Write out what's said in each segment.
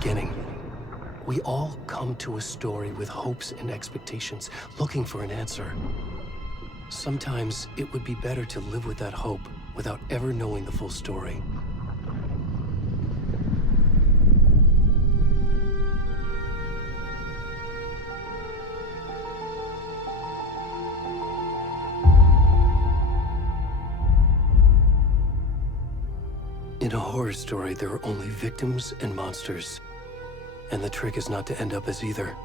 beginning. We all come to a story with hopes and expectations, looking for an answer. Sometimes it would be better to live with that hope without ever knowing the full story. In a horror story, there are only victims and monsters. And the trick is not to end up as either.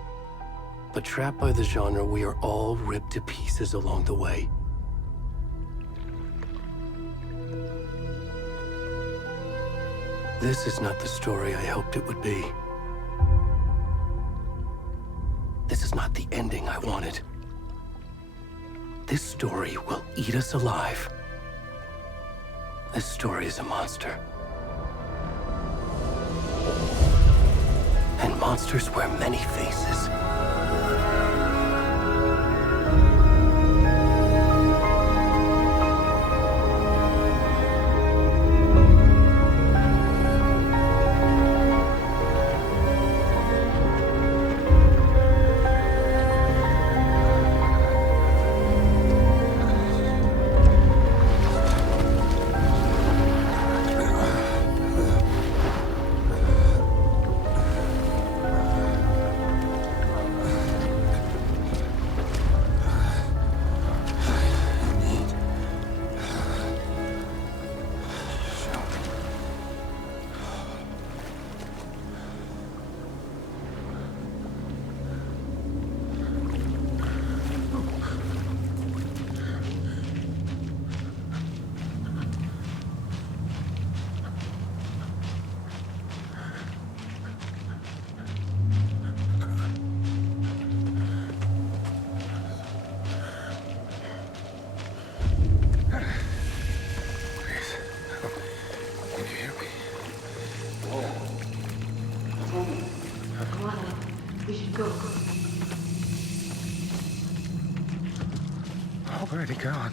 But trapped by the genre, we are all ripped to pieces along the way. This is not the story I hoped it would be. This is not the ending I wanted. This story will eat us alive. This story is a monster. And monsters wear many faces. Already gone.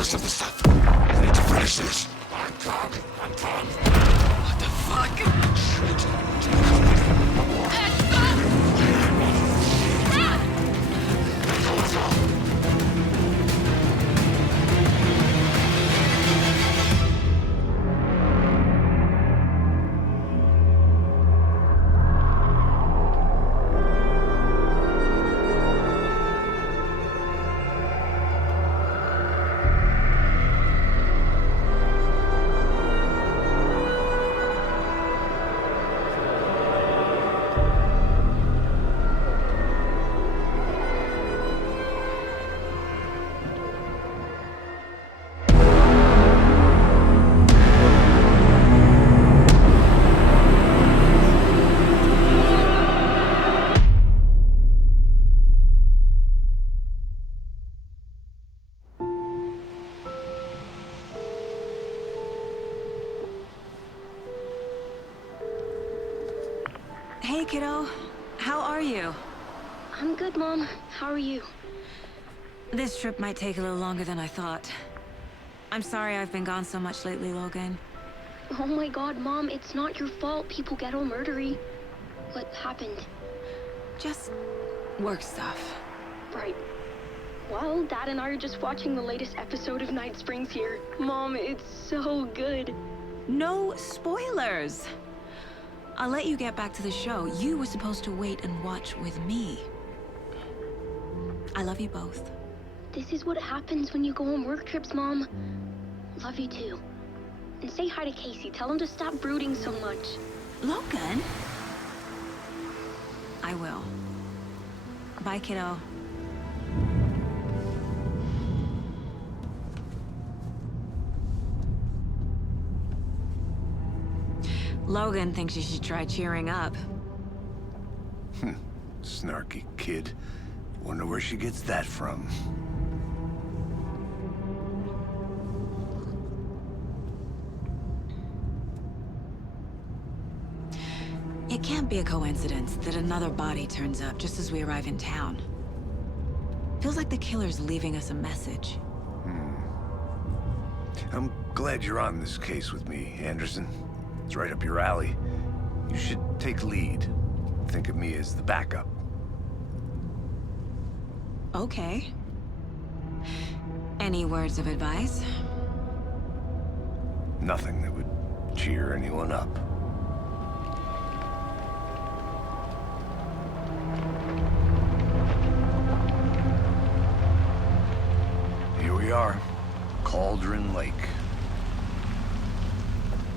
rest of the stuff. I need to finish this. I'm done. What the fuck? Shit. Hey, kiddo. How are you? I'm good, Mom. How are you? This trip might take a little longer than I thought. I'm sorry I've been gone so much lately, Logan. Oh my god, Mom, it's not your fault people get all murdery. What happened? Just work stuff. Right. Well, Dad and I are just watching the latest episode of Night Springs here. Mom, it's so good. No spoilers! I'll let you get back to the show. You were supposed to wait and watch with me. I love you both. This is what happens when you go on work trips, Mom. Love you too. And say hi to Casey. Tell him to stop brooding so much. Logan? I will. Bye, kiddo. Logan thinks you should try cheering up. Snarky kid. Wonder where she gets that from. It can't be a coincidence that another body turns up just as we arrive in town. Feels like the killer's leaving us a message. I'm glad you're on this case with me, Anderson. It's right up your alley. You should take lead. Think of me as the backup. Okay. Any words of advice? Nothing that would cheer anyone up. Here we are. Cauldron Lake.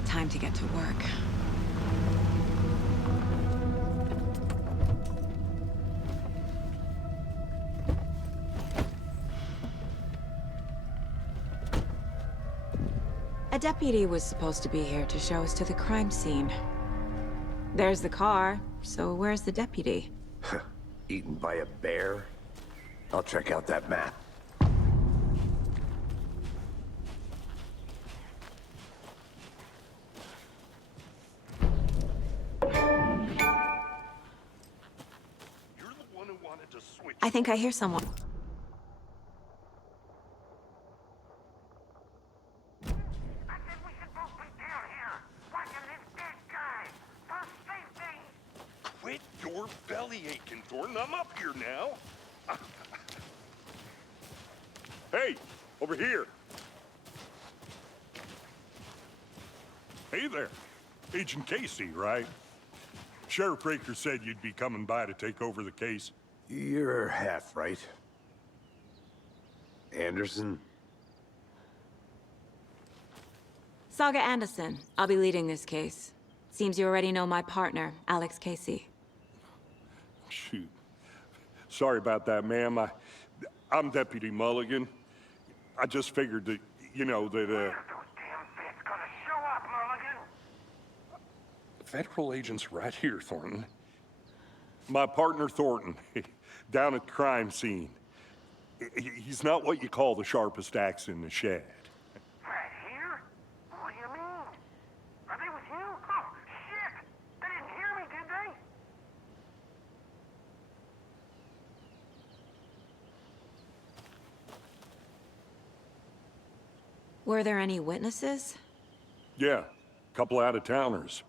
Time to get to work. A deputy was supposed to be here to show us to the crime scene. There's the car, so where's the deputy? Eaten by a bear? I'll check out that map. I think I hear someone. I said we should both be down here, watching this dead guy, for safety. Quit your belly aching, Thornton. I'm up here now. Hey, over here. Hey there. Agent Casey, right? Sheriff Raker said you'd be coming by to take over the case. You're half right. Anderson? Saga Anderson. I'll be leading this case. Seems you already know my partner, Alex Casey. Shoot. Sorry about that, ma'am. I'm Deputy Mulligan. I just figured that, you know, that, Those damn feds gonna show up, Mulligan. federal agent's right here, Thornton. My partner, Thornton, down at the crime scene. He's not what you call the sharpest axe in the shed. Right here? What do you mean? Are they with you? Oh, shit! They didn't hear me, did they? Were there any witnesses? Yeah, a couple out-of-towners.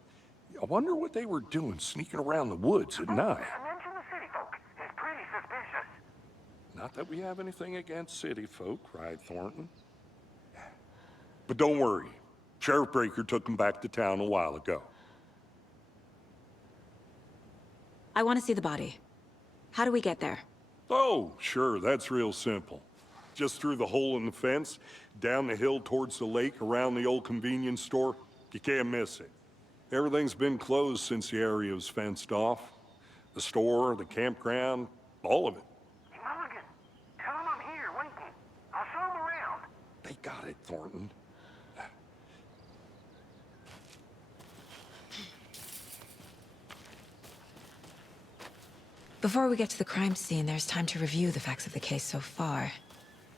I wonder what they were doing sneaking around the woods at night. Mention the city folk. It's pretty suspicious. Not that we have anything against city folk, cried Thornton. But don't worry. Sheriff Breaker took them back to town a while ago. I want to see the body. How do we get there? Oh, sure, that's real simple. Just through the hole in the fence, down the hill towards the lake, around the old convenience store. You can't miss it. Everything's been closed since the area was fenced off. The store, the campground, all of it. Hey, Mulligan, tell him I'm here waiting. I'll show him around. They got it, Thornton. Before we get to the crime scene, there's time to review the facts of the case so far.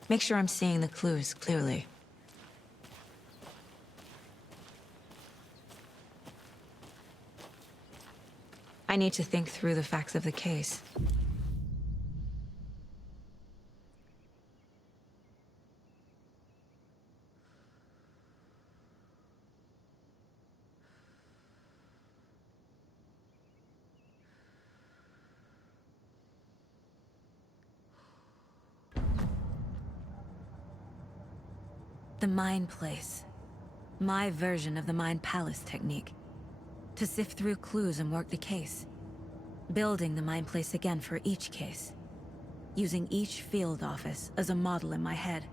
Make sure I'm seeing the clues clearly. I need to think through the facts of the case. The Mind Place. My version of the Mind Palace technique. To sift through clues and work the case. Building the Mind Place again for each case. Using each field office as a model in my head.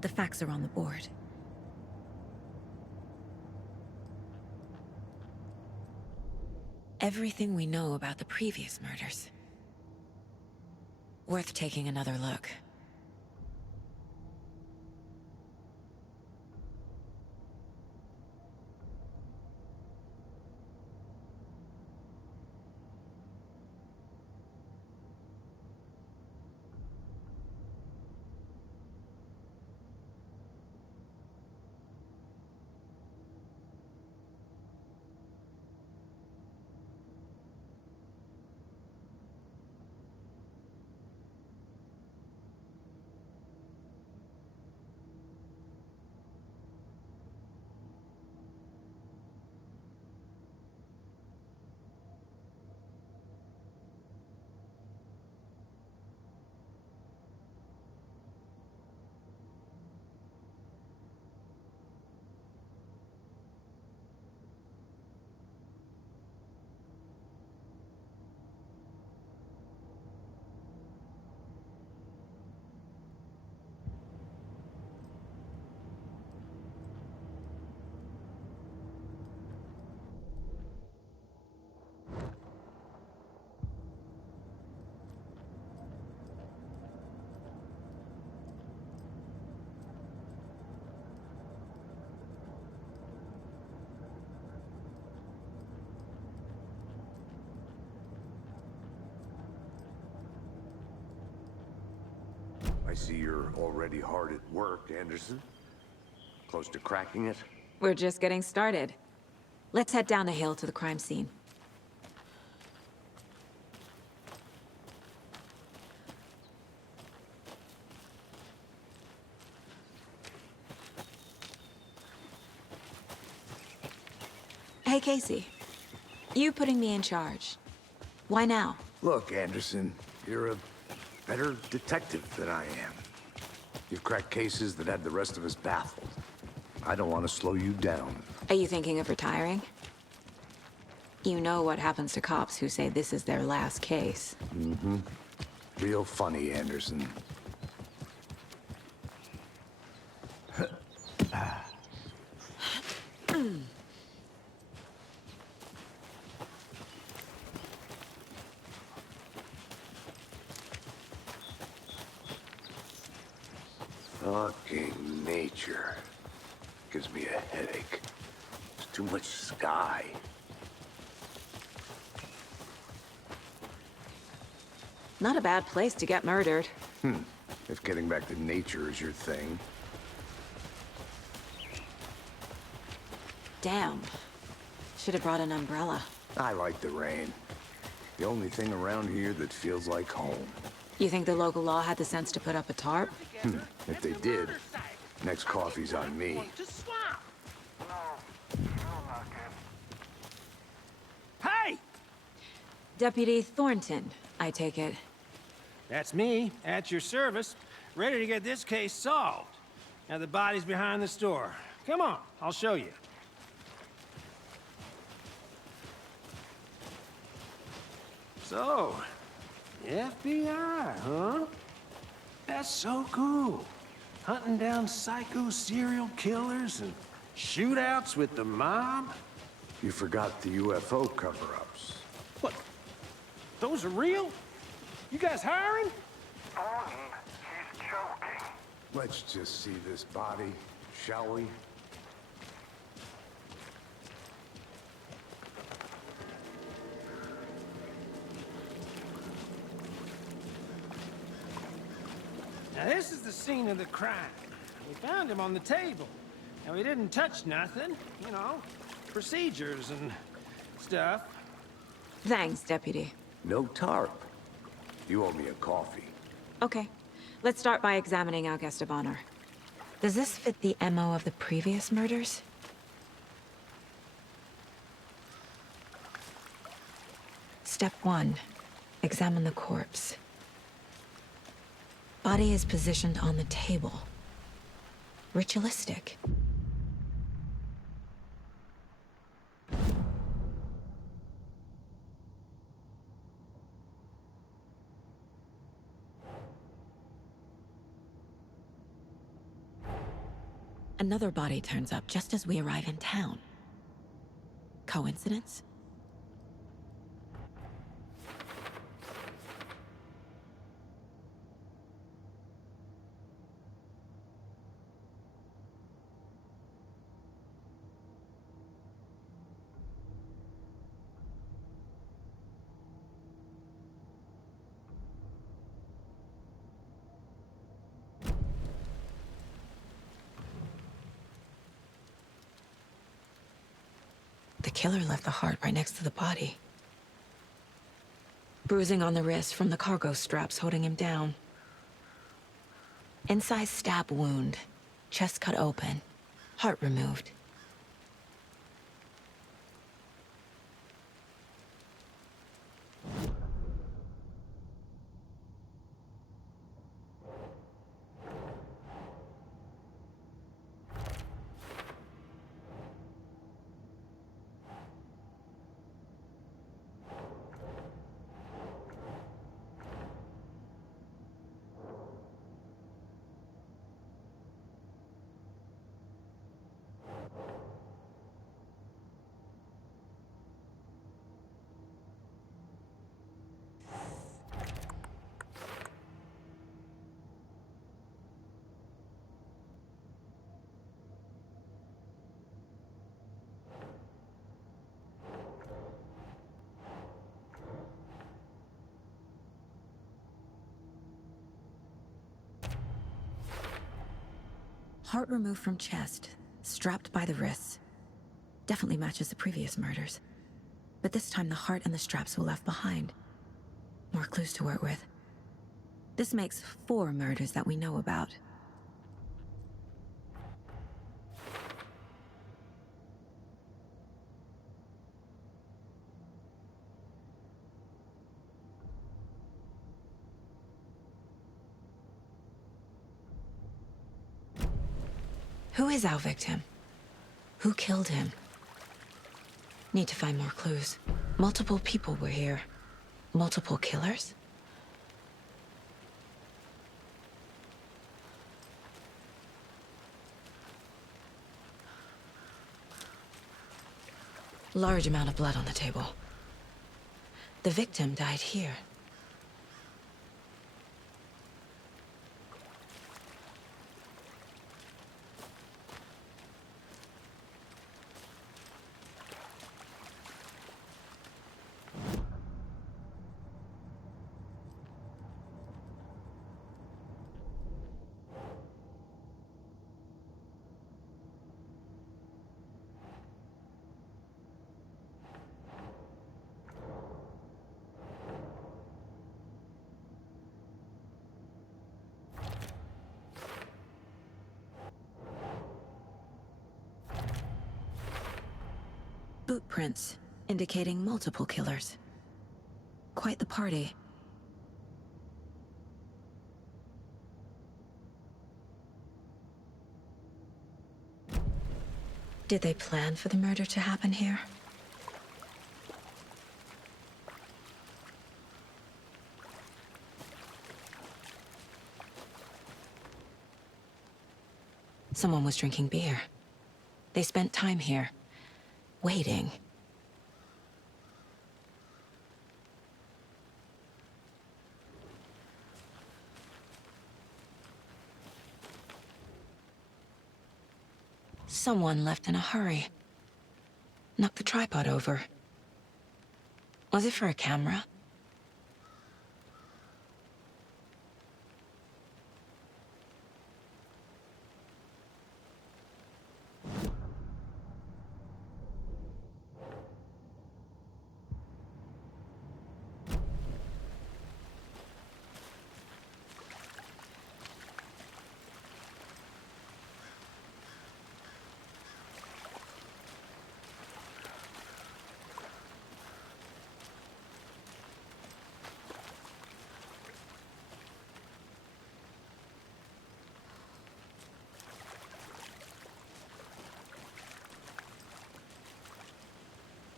The facts are on the board. Everything we know about the previous murders. Worth taking another look. I see you're already hard at work, Anderson. Close to cracking it? We're just getting started. Let's head down the hill to the crime scene. Hey, Casey. You putting me in charge. Why now? Look, Anderson, you're a better detective than I am. You've cracked cases that had the rest of us baffled. I don't want to slow you down. Are you thinking of retiring? You know what happens to cops who say this is their last case. Mm-hmm. Real funny, Anderson. Fucking nature. Gives me a headache. There's too much sky. Not a bad place to get murdered. If getting back to nature is your thing. Damn. Should have brought an umbrella. I like the rain. The only thing around here that feels like home. You think the local law had the sense to put up a tarp? If they did, next coffee's on me. Hey! Deputy Thornton, I take it. That's me, at your service, ready to get this case solved. Now the body's behind the store. Come on, I'll show you. So, FBI, huh? That's so cool. Hunting down psycho serial killers and shootouts with the mob? You forgot the UFO cover-ups. What? Those are real? You guys hiring? Thornton, he's joking. Let's just see this body, shall we? Now this is the scene of the crime. We found him on the table. And we didn't touch nothing, you know, procedures and stuff. Thanks, Deputy. No tarp. You owe me a coffee. Okay, let's start by examining our guest of honor. Does this fit the MO of the previous murders? Step 1. Examine the corpse. Body is positioned on the table. Ritualistic. Another body turns up just as we arrive in town. Coincidence? The killer left the heart right next to the body. Bruising on the wrist from the cargo straps holding him down. Incised stab wound. Chest cut open. Heart removed. Heart removed from chest, strapped by the wrists. Definitely matches the previous murders. But this time the heart and the straps were left behind. More clues to work with. This makes 4 murders that we know about. Who is our victim? Who killed him? Need to find more clues. Multiple people were here. Multiple killers? Large amount of blood on the table. The victim died here. boot prints, indicating multiple killers. Quite the party. Did they plan for the murder to happen here? Someone was drinking beer. They spent time here, waiting. Someone left in a hurry. Knocked the tripod over. Was it for a camera?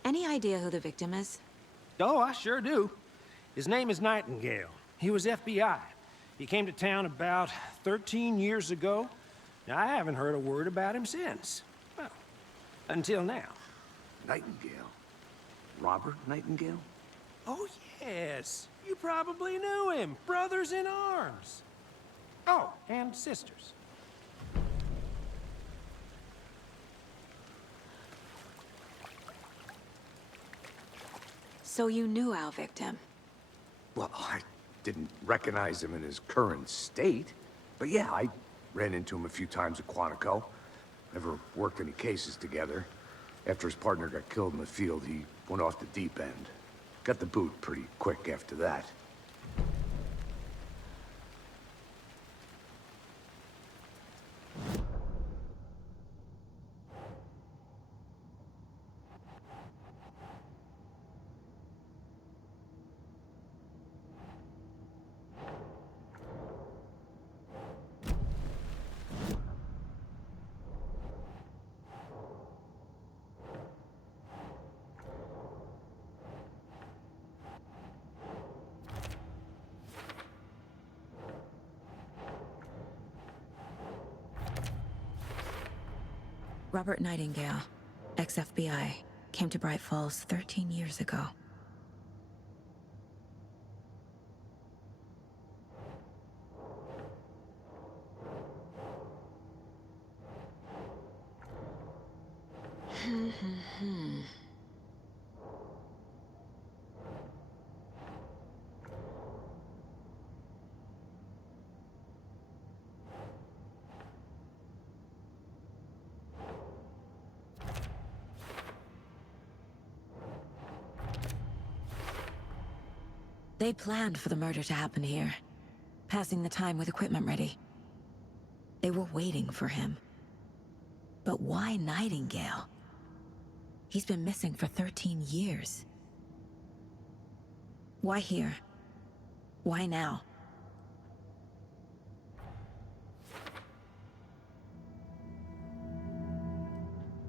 Any idea who the victim is? Oh, I sure do. His name is Nightingale. He was FBI. He came to town about 13 years ago. Now, I haven't heard a word about him since. Well, until now. Nightingale? Robert Nightingale? Oh, yes. You probably knew him. Brothers in arms. Oh, and sisters. So you knew our victim? Well, I didn't recognize him in his current state. But yeah, I ran into him a few times at Quantico. Never worked any cases together. After his partner got killed in the field, he went off the deep end. Got the boot pretty quick after that. Robert Nightingale, ex-FBI, came to Bright Falls 13 years ago. They planned for the murder to happen here, passing the time with equipment ready. They were waiting for him. But why Nightingale? He's been missing for 13 years. Why here? Why now?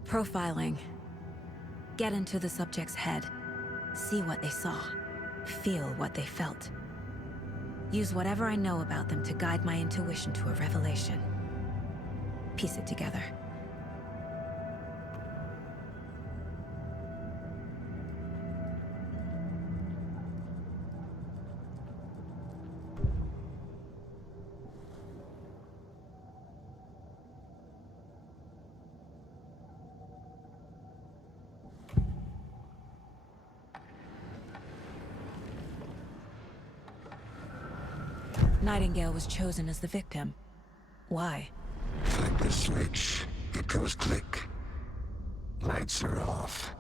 Profiling. Get into the subject's head. See what they saw. Feel what they felt. Use whatever I know about them to guide my intuition to a revelation. Piece it together. Nightingale was chosen as the victim. Why? Flip the switch, it goes click. Lights are off.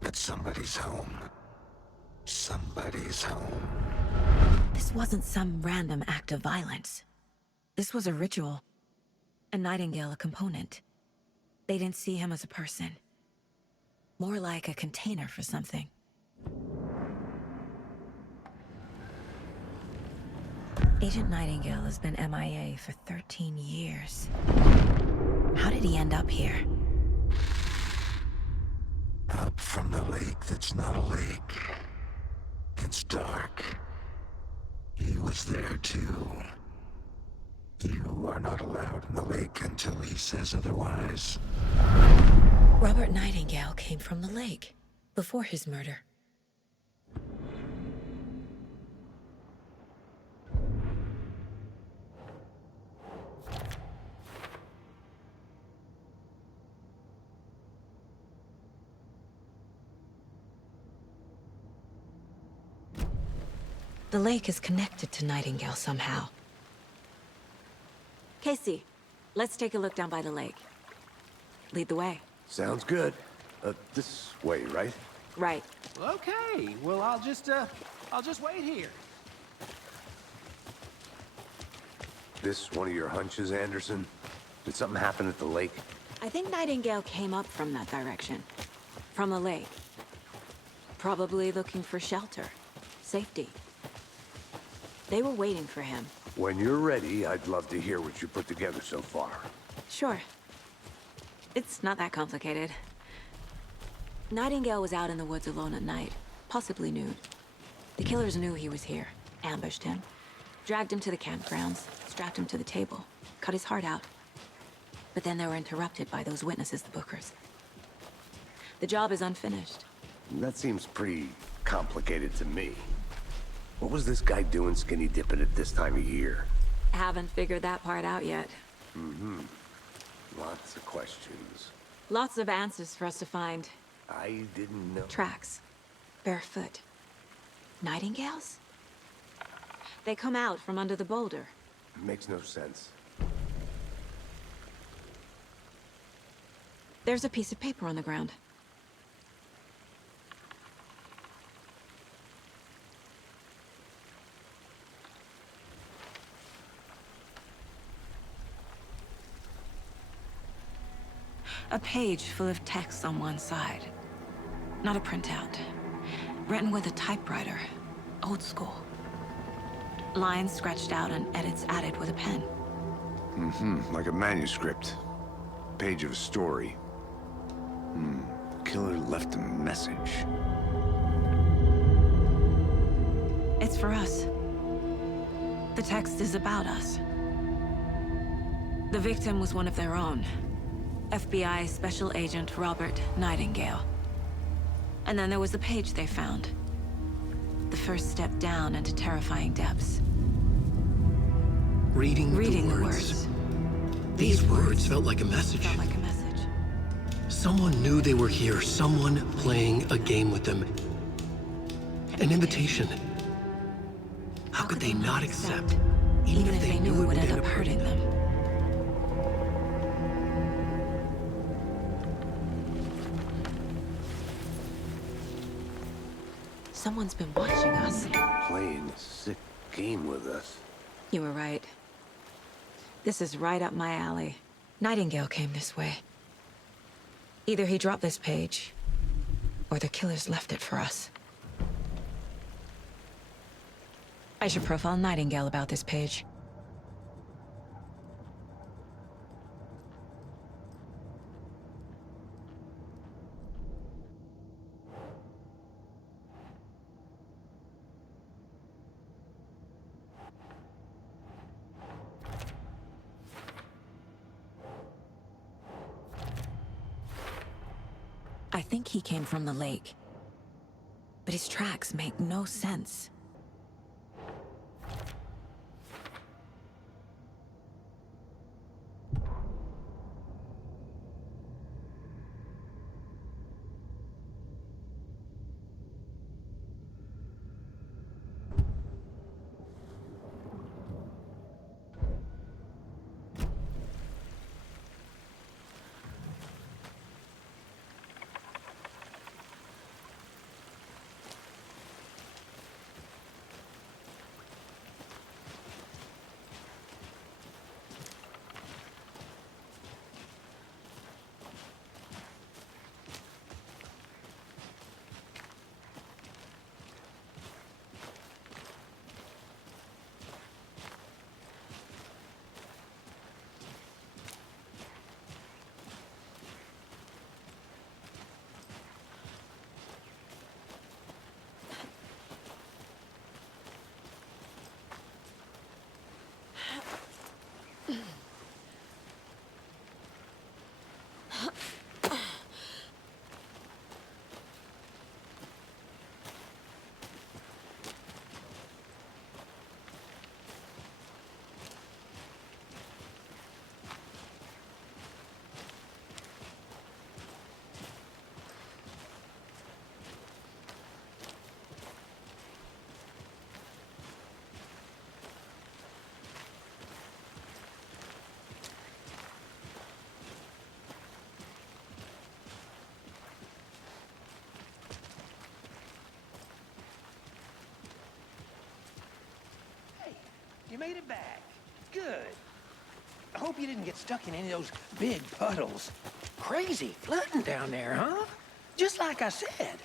But somebody's home. Somebody's home. This wasn't some random act of violence. This was a ritual. And Nightingale a component. They didn't see him as a person. More like a container for something. Agent Nightingale has been MIA for 13 years. How did he end up here? Up from the lake that's not a lake. It's dark. He was there too. You are not allowed in the lake until he says otherwise. Robert Nightingale came from the lake, before his murder. The lake is connected to Nightingale somehow. Casey, let's take a look down by the lake. Lead the way. Sounds good. This way, right? Right. Okay, well, I'll just wait here. This one of your hunches, Anderson? Did something happen at the lake? I think Nightingale came up from that direction. From the lake. Probably looking for shelter. Safety. They were waiting for him. When you're ready, I'd love to hear what you put together so far. Sure. It's not that complicated. Nightingale was out in the woods alone at night, possibly nude. The killers knew he was here, ambushed him, dragged him to the campgrounds, strapped him to the table, cut his heart out. But then they were interrupted by those witnesses, the Bookers. The job is unfinished. That seems pretty complicated to me. What was this guy doing skinny dipping at this time of year? Haven't figured that part out yet. Lots of questions. Lots of answers for us to find. I didn't know. Tracks. Barefoot. Nightingales? They come out from under the boulder. Makes no sense. There's a piece of paper on the ground. A page full of text on one side. Not a printout. Written with a typewriter. Old school. Lines scratched out and edits added with a pen. Like a manuscript. Page of a story. The killer left a message. It's for us. The text is about us. The victim was one of their own. FBI Special Agent Robert Nightingale. And then there was the page they found. The first step down into terrifying depths. Reading the the words. These words felt like a message. Felt like a message. Someone knew they were here, someone playing a game with them. An invitation. How could they not accept, even if they knew it would end up hurting them? Someone's been watching us. Playing a sick game with us. You were right. This is right up my alley. Nightingale came this way. Either he dropped this page, or the killers left it for us. I should profile Nightingale about this page. I think he came from the lake. But his tracks make no sense. You made it back. Good. I hope you didn't get stuck in any of those big puddles. Crazy flooding down there, huh? Just like I said.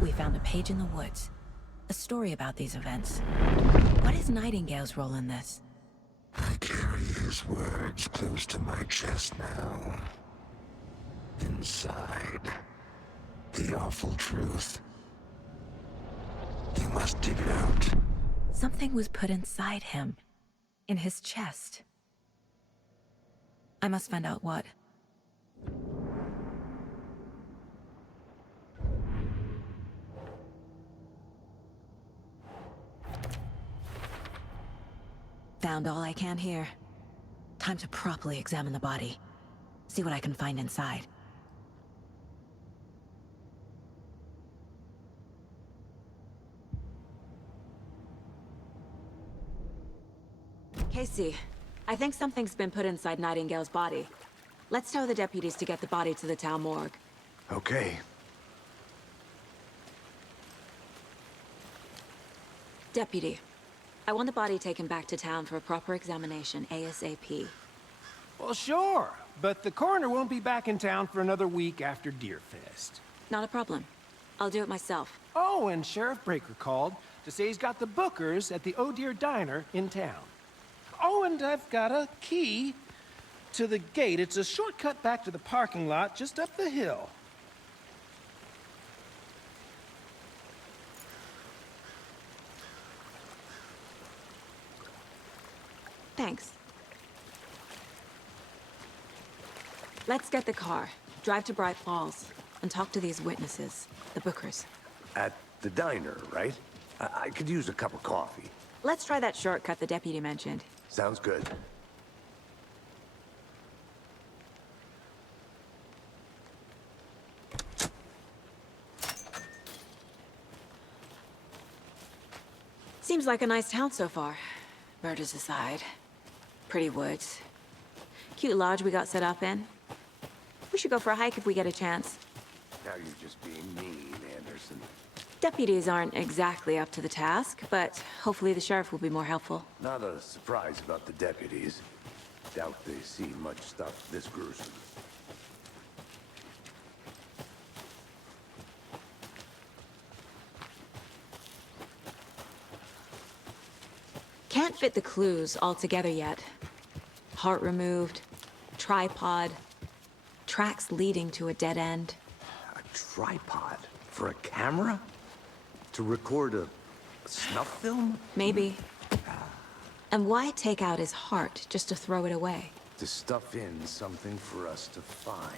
We found a page in the woods. A story about these events. What is Nightingale's role in this? I carry his words close to my chest now. Inside, the awful truth. You must dig it out. Something was put inside him. In his chest. I must find out what. Found all I can here. Time to properly examine the body. See what I can find inside. Casey, I think something's been put inside Nightingale's body. Let's tell the deputies to get the body to the town morgue. Okay. Deputy, I want the body taken back to town for a proper examination, ASAP. Well, sure. But the coroner won't be back in town for another week after Deerfest. Not a problem. I'll do it myself. Oh, and Sheriff Breaker called to say he's got the Bookers at the Oh Dear Diner in town. Oh, and I've got a key to the gate. It's a shortcut back to the parking lot just up the hill. Thanks. Let's get the car, drive to Bright Falls, and talk to these witnesses, the Bookers. At the diner, right? I could use a cup of coffee. Let's try that shortcut the deputy mentioned. Sounds good. Seems like a nice town so far. Murders aside. Pretty woods. Cute lodge we got set up in. We should go for a hike if we get a chance. Now you're just being mean, Anderson. Deputies aren't exactly up to the task, but hopefully the sheriff will be more helpful. Not a surprise about the deputies. Doubt they see much stuff this gruesome. Can't fit the clues all together yet. Heart removed, tripod, tracks leading to a dead end. A tripod? For a camera? To record a snuff film? Maybe. And why take out his heart just to throw it away? To stuff in something for us to find.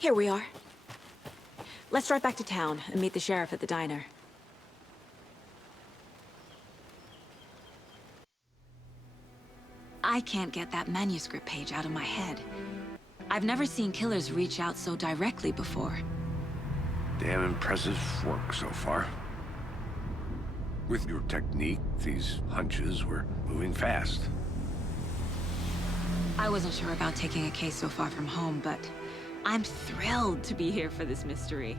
Here we are. Let's drive back to town and meet the sheriff at the diner. I can't get that manuscript page out of my head. I've never seen killers reach out so directly before. Damn impressive work so far. With your technique, these hunches were moving fast. I wasn't sure about taking a case so far from home, but I'm thrilled to be here for this mystery.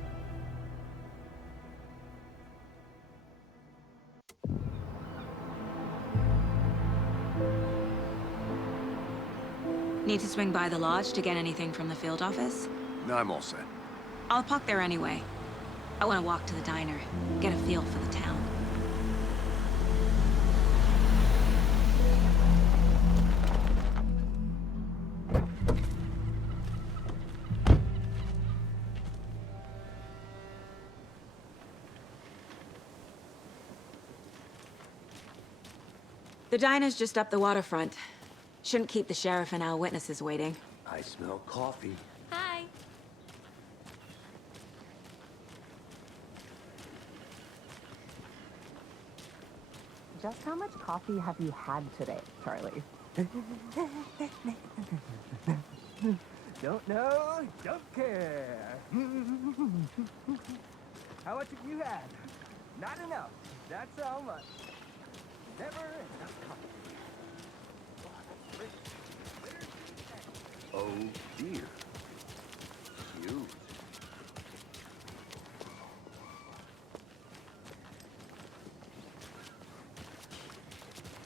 Need to swing by the lodge to get anything from the field office? No, I'm all set. I'll park there anyway. I want to walk to the diner, get a feel for the town. The diner's just up the waterfront. Shouldn't keep the sheriff and our witnesses waiting. I smell coffee. Hi. Just how much coffee have you had today, Charlie? Don't know, don't care. How much have you had? Not enough. That's how much. Never enough coffee. Oh dear. Cute.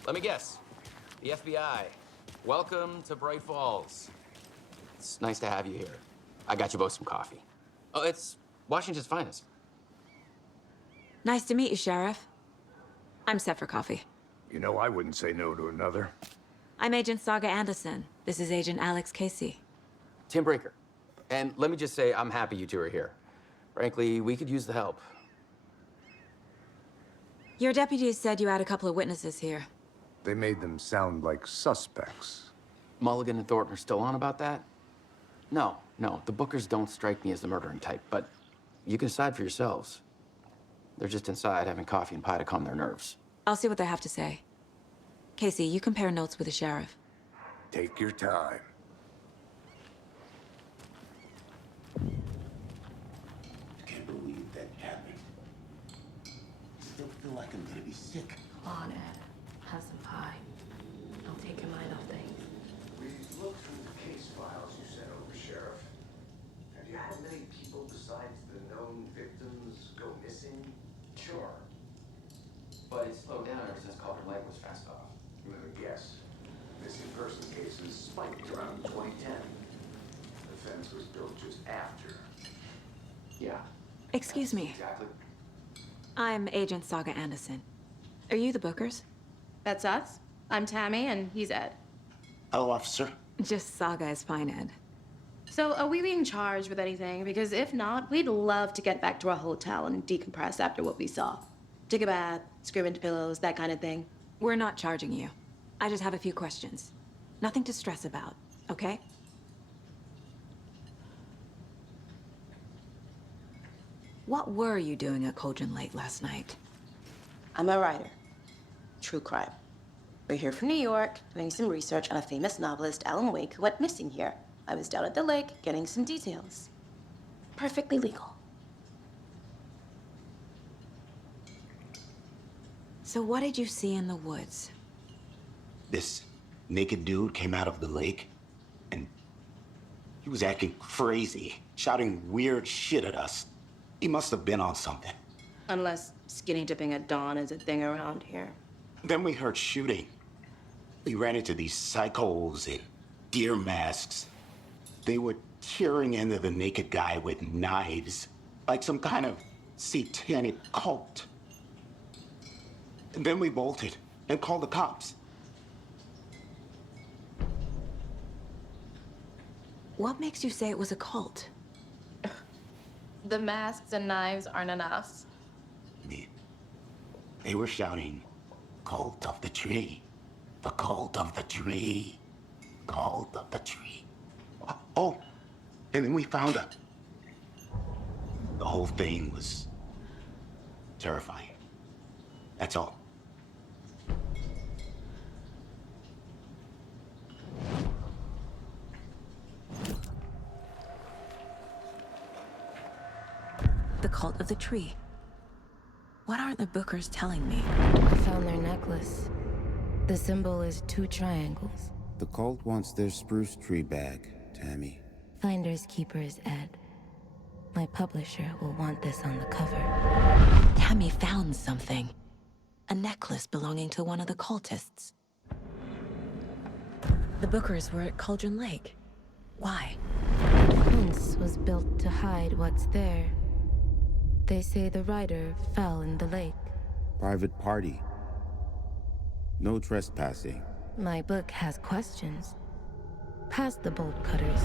Let me guess. The FBI. Welcome to Bright Falls. It's nice to have you here. I got you both some coffee. Oh, it's Washington's finest. Nice to meet you, Sheriff. I'm set for coffee. You know, I wouldn't say no to another. I'm Agent Saga Anderson. This is Agent Alex Casey. Tim Brinker. And let me just say, I'm happy you two are here. Frankly, we could use the help. Your deputies said you had a couple of witnesses here. They made them sound like suspects. Mulligan and Thornton are still on about that? No, the Bookers don't strike me as the murdering type, but you can decide for yourselves. They're just inside having coffee and pie to calm their nerves. I'll see what they have to say. Casey, you compare notes with the sheriff. Take your time. Can't believe that happened. Still feel like I'm gonna be sick. Come on, Ed. Have some pie. Don't take your mind off things. We looked through the case files you sent over, Sheriff. Have you had many people besides the known victims go missing? Sure. But it slowed down ever since Cauldron Lake was fenced off. Let me guess. Missing person cases spiked around 2010. The fence was built just after. Yeah. Excuse me. Exactly. I'm Agent Saga Anderson. Are you the Bookers? That's us. I'm Tammy, and he's Ed. Hello, officer. Just Saga is fine, Ed. So, are we being charged with anything? Because if not, we'd love to get back to our hotel and decompress after what we saw. Take a bath, scream into pillows, that kind of thing. We're not charging you. I just have a few questions. Nothing to stress about, okay? What were you doing at Cauldron Lake last night? I'm a writer. True crime. We're here from New York, doing some research on a famous novelist, Alan Wake, who went missing here. I was down at the lake, getting some details. Perfectly legal. So what did you see in the woods? This naked dude came out of the lake, and he was acting crazy, shouting weird shit at us. He must have been on something. Unless skinny dipping at dawn is a thing around here. Then we heard shooting. We ran into these psychos in deer masks. They were tearing into the naked guy with knives, like some kind of satanic cult. And then we bolted and called the cops. What makes you say it was a cult? The masks and knives aren't enough. They were shouting, "Cult of the tree, the cult of the tree, cult of the tree." Oh, and then we found her. The whole thing was terrifying. That's all. The cult of the tree. What aren't the Bookers telling me? I found their necklace. The symbol is 2 triangles. The cult wants their spruce tree back, Tammy. Finders keepers, Ed. My publisher will want this on the cover. Tammy found something. A necklace belonging to one of the cultists. The Bookers were at Cauldron Lake. Why? The fence was built to hide what's there. They say the writer fell in the lake. Private party. No trespassing. My book has questions. Past the bolt cutters.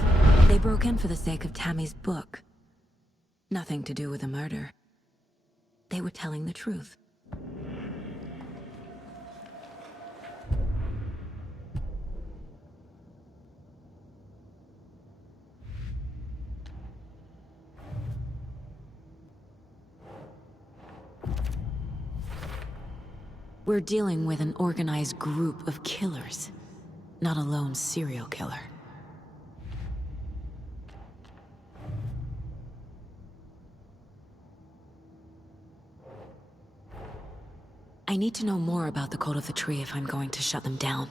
They broke in for the sake of Tammy's book. Nothing to do with the murder. They were telling the truth. We're dealing with an organized group of killers, not a lone serial killer. I need to know more about the Cult of the Tree if I'm going to shut them down.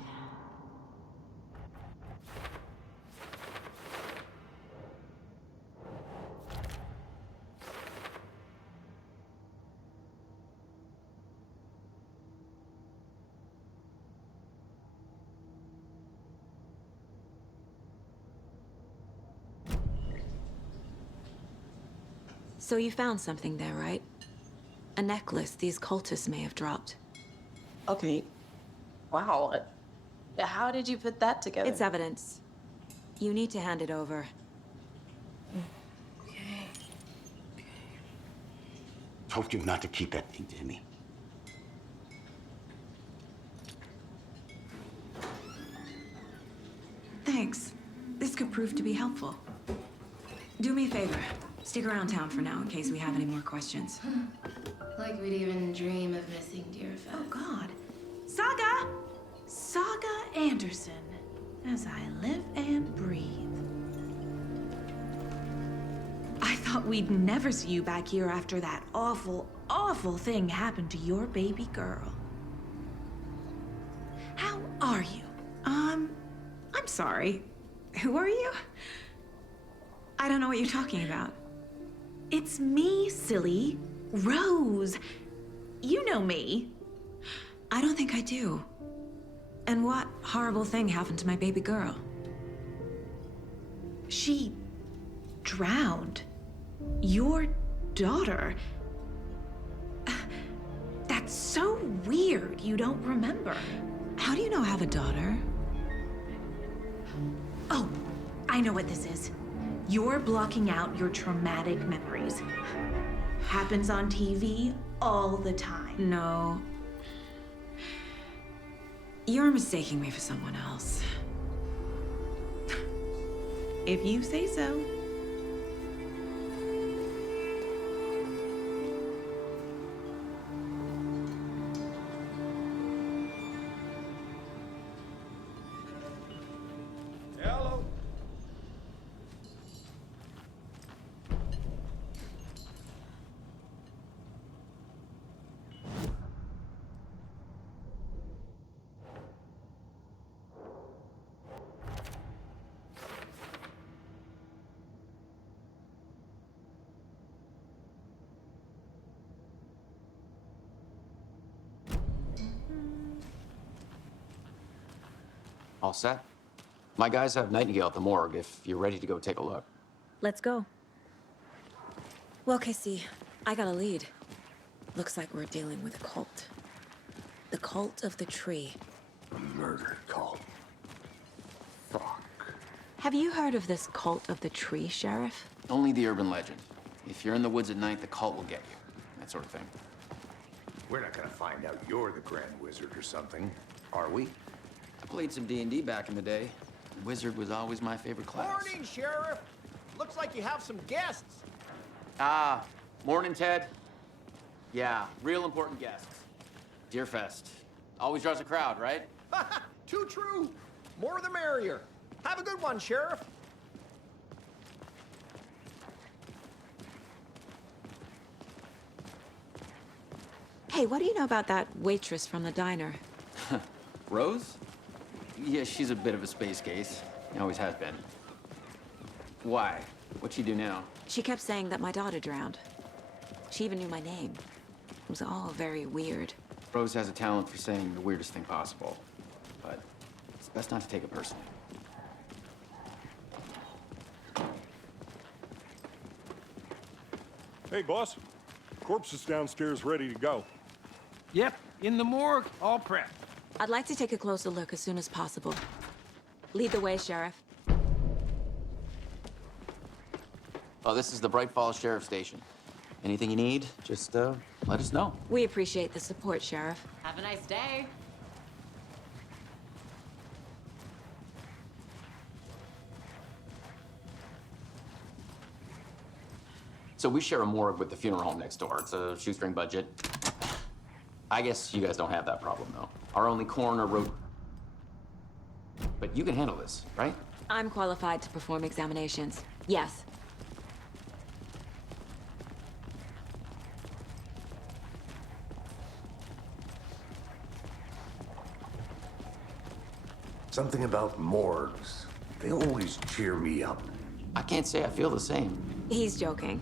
So you found something there, right? A necklace these cultists may have dropped. Okay. Wow. How did you put that together? It's evidence. You need to hand it over. Okay. Told you not to keep that thing, Timmy. Thanks. This could prove to be helpful. Do me a favor. Stick around town for now in case we have any more questions. Like we'd even dream of missing dear Fez. Oh, God. Saga! Saga Anderson. As I live and breathe. I thought we'd never see you back here after that awful, awful thing happened to your baby girl. How are you? I'm sorry. Who are you? I don't know what you're talking about. It's me, silly. Rose. You know me. I don't think I do. And what horrible thing happened to my baby girl? She drowned. Your daughter. That's so weird you don't remember. How do you know I have a daughter? Oh, I know what this is. You're blocking out your traumatic memories. Happens on TV all the time. No. You're mistaking me for someone else. If you say so. Hello. All set? My guys have Nightingale at the morgue if you're ready to go take a look. Let's go. Well, Casey, I got a lead. Looks like we're dealing with a cult. The Cult of the Tree. A murder cult. Fuck. Have you heard of this Cult of the Tree, Sheriff? Only the urban legend. If you're in the woods at night, the cult will get you. That sort of thing. We're not gonna find out you're the Grand Wizard or something, are we? I played some D&D back in the day. Wizard was always my favorite class. Morning, Sheriff. Looks like you have some guests. Ah, morning, Ted. Yeah, real important guests. Deerfest. Always draws a crowd, right? Too true. More the merrier. Have a good one, Sheriff. Hey, what do you know about that waitress from the diner? Rose? Yeah, she's a bit of a space case. Always has been. Why? What'd she do now? She kept saying that my daughter drowned. She even knew my name. It was all very weird. Rose has a talent for saying the weirdest thing possible. But it's best not to take it personally. Hey, boss. Corpse is downstairs ready to go. Yep, in the morgue, all prepped. I'd like to take a closer look as soon as possible. Lead the way, Sheriff. Oh, this is the Bright Falls Sheriff Station. Anything you need, just let us know. We appreciate the support, Sheriff. Have a nice day. So we share a morgue with the funeral home next door. It's a shoestring budget. I guess you guys don't have that problem, though. Our only coroner wrote... But you can handle this, right? I'm qualified to perform examinations. Yes. Something about morgues. They always cheer me up. I can't say I feel the same. He's joking.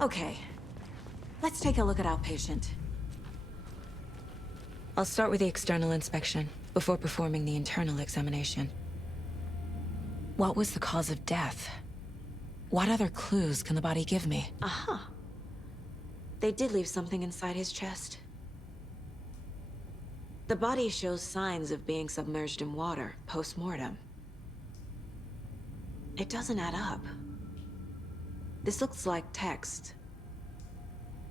Okay. Let's take a look at outpatient. I'll start with the external inspection before performing the internal examination. What was the cause of death? What other clues can the body give me? Aha. They did leave something inside his chest. The body shows signs of being submerged in water post-mortem. It doesn't add up. This looks like text.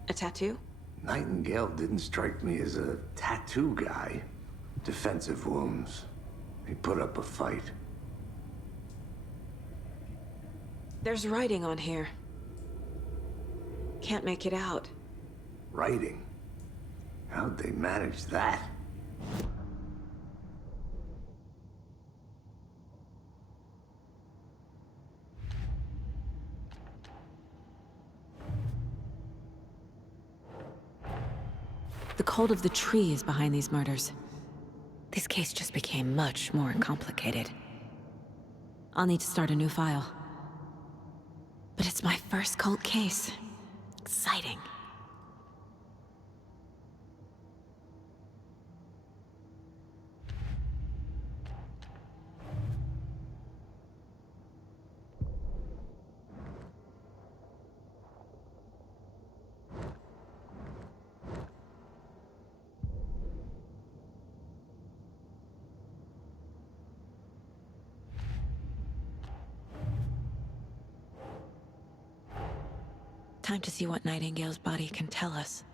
A tattoo? Nightingale didn't strike me as a tattoo guy. Defensive wounds. He put up a fight. There's writing on here. Can't make it out. Writing? How'd they manage that? The cult of the tree is behind these murders. This case just became much more complicated. I'll need to start a new file. But it's my first cult case. Exciting. Time to see what Nightingale's body can tell us.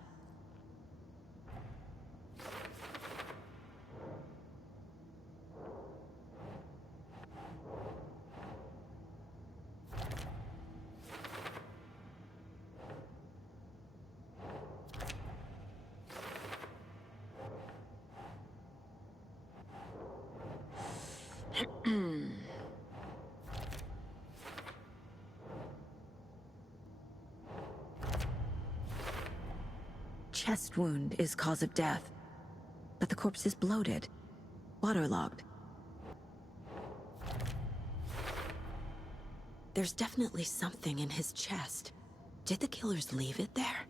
Chest wound is cause of death, but the corpse is bloated, waterlogged. There's definitely something in his chest. Did the killers leave it there?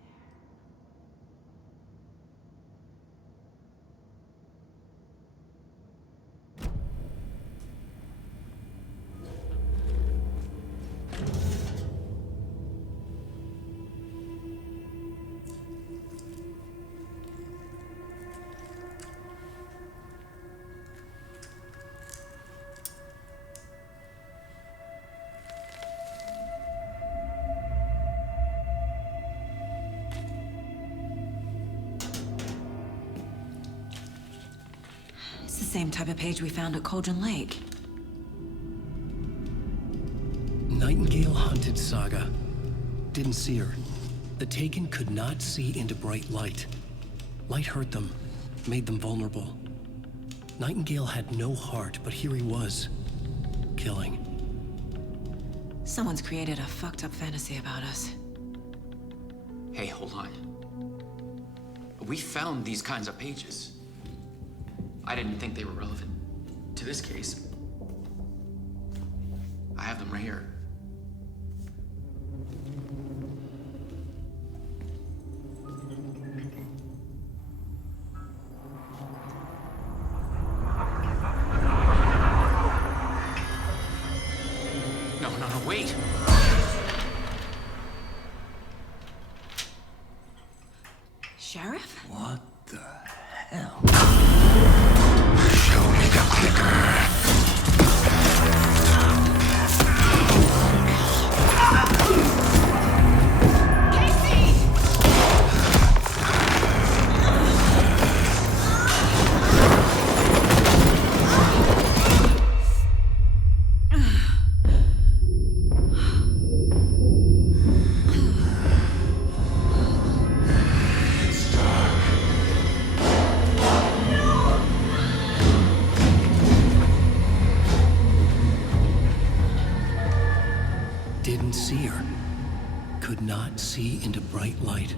It's the same type of page we found at Cauldron Lake. Nightingale hunted Saga. Didn't see her. The Taken could not see into bright light. Light hurt them, made them vulnerable. Nightingale had no heart, but here he was, killing. Someone's created a fucked up fantasy about us. Hey, hold on. We found these kinds of pages. I didn't think they were relevant to this case. I have them right here. No, wait! Sheriff? What the hell? Show me the clicker. sea into bright light.